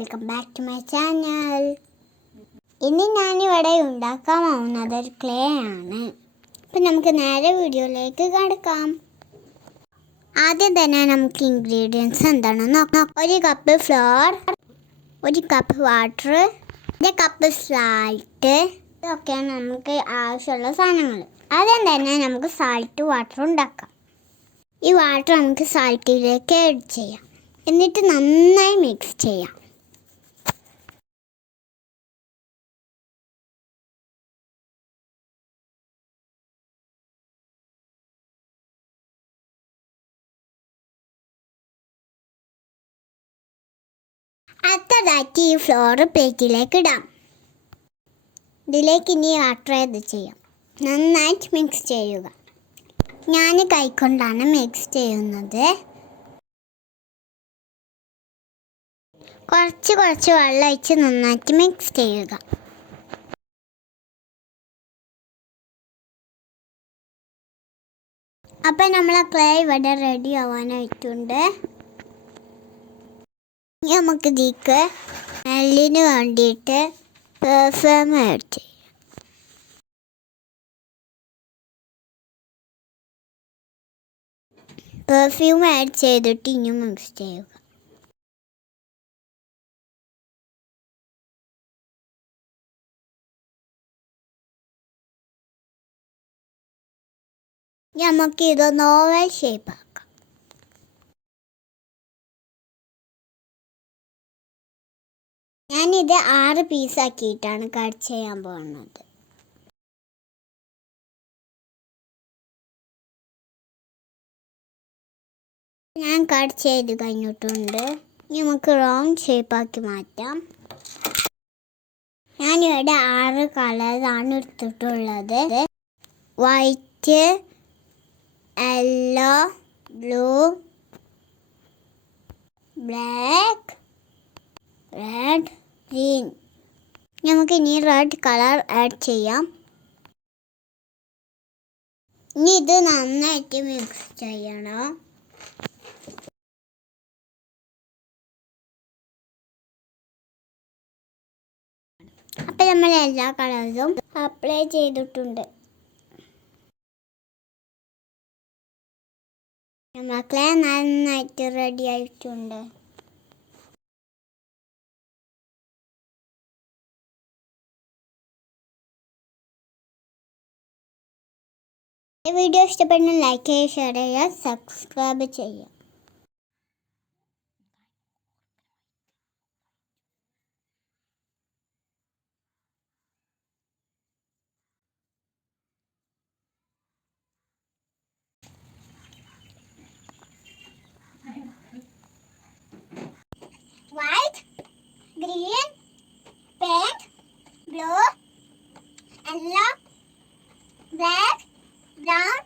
Welcome back to my channel. ഇന്ന് ഞാനിവിടെ ഉണ്ടാക്കാൻ പോകുന്നത് ഒരു ക്ലേ ആണ്. അപ്പം നമുക്ക് നേരെ വീഡിയോയിലേക്ക് കടക്കാം. ആദ്യം തന്നെ നമുക്ക് ഇൻഗ്രീഡിയൻസ് എന്താണെന്ന് നോക്കാം. 1 cup floor, 1 cup water, 1 cup salt. ഇതൊക്കെയാണ് നമുക്ക് ആവശ്യമുള്ള സാധനങ്ങൾ. ആദ്യം തന്നെ നമുക്ക് സാൾട്ട് വാട്ടർ ഉണ്ടാക്കാം. ഈ വാട്ടർ നമുക്ക് സാൾട്ടിലേക്ക് ആഡ് ചെയ്യാം. എന്നിട്ട് നന്നായി മിക്സ് ചെയ്യാം. അടുത്തതായിട്ട് ഈ ഫ്ലോർ പ്ലേറ്റിലേക്ക് ഇടാം. ഇതിലേക്ക് ഇനി വാട്ടർ ആഡ് ചെയ്യാം. നന്നായിട്ട് മിക്സ് ചെയ്യുക. ഞാൻ കൈകൊണ്ടാണ് മിക്സ് ചെയ്യുന്നത്. കുറച്ച് വെള്ളം ഒഴിച്ച് നന്നായിട്ട് മിക്സ് ചെയ്യുക. അപ്പം നമ്മളെ ക്ലേ ഇവിടെ റെഡി ആവാനായിട്ടുണ്ട്. ഇനി നമുക്ക് ഇതിലേക്ക് സ്മെല്ലിന് വേണ്ടിയിട്ട് പെർഫ്യൂം ആഡ് ചെയ്യാം. പെർഫ്യൂം ആഡ് ചെയ്തിട്ട് ഇനി മിക്സ് ചെയ്യുക. നമുക്ക് ഇതൊന്ന് ഓവൽ ഷേപ്പ് ആക്കാം. ഞാനിത് 6 പീസാക്കിയിട്ടാണ് കട്ട് ചെയ്യാൻ പോകുന്നത്. ഞാൻ കട്ട് ചെയ്ത് കഴിഞ്ഞിട്ടുണ്ട്. നമുക്ക് റൗണ്ട് ഷേപ്പാക്കി മാറ്റാം. ഞാനിവിടെ 6 കളറാണ് എടുത്തിട്ടുള്ളത്. White, yellow, blue, black, red, green. നമുക്ക് ഇനി റെഡ് കളർ ആഡ് ചെയ്യാം. ഇനി ഇത് നന്നായിട്ട് മിക്സ് ചെയ്യണം. അപ്പം നമ്മൾ എല്ലാ കളറും അപ്ലൈ ചെയ്തിട്ടുണ്ട്. മക്കളെ നന്നായിട്ട് റെഡി ആയിട്ടുണ്ട്. ഈ വീഡിയോ ഇഷ്ടപ്പെടുന്ന ലൈക്ക് ചെയ്യുക, ഷെയർ ചെയ്യുക, സബ്സ്ക്രൈബ് ചെയ്യുക. White, green, pink, blue, yellow, black, brown,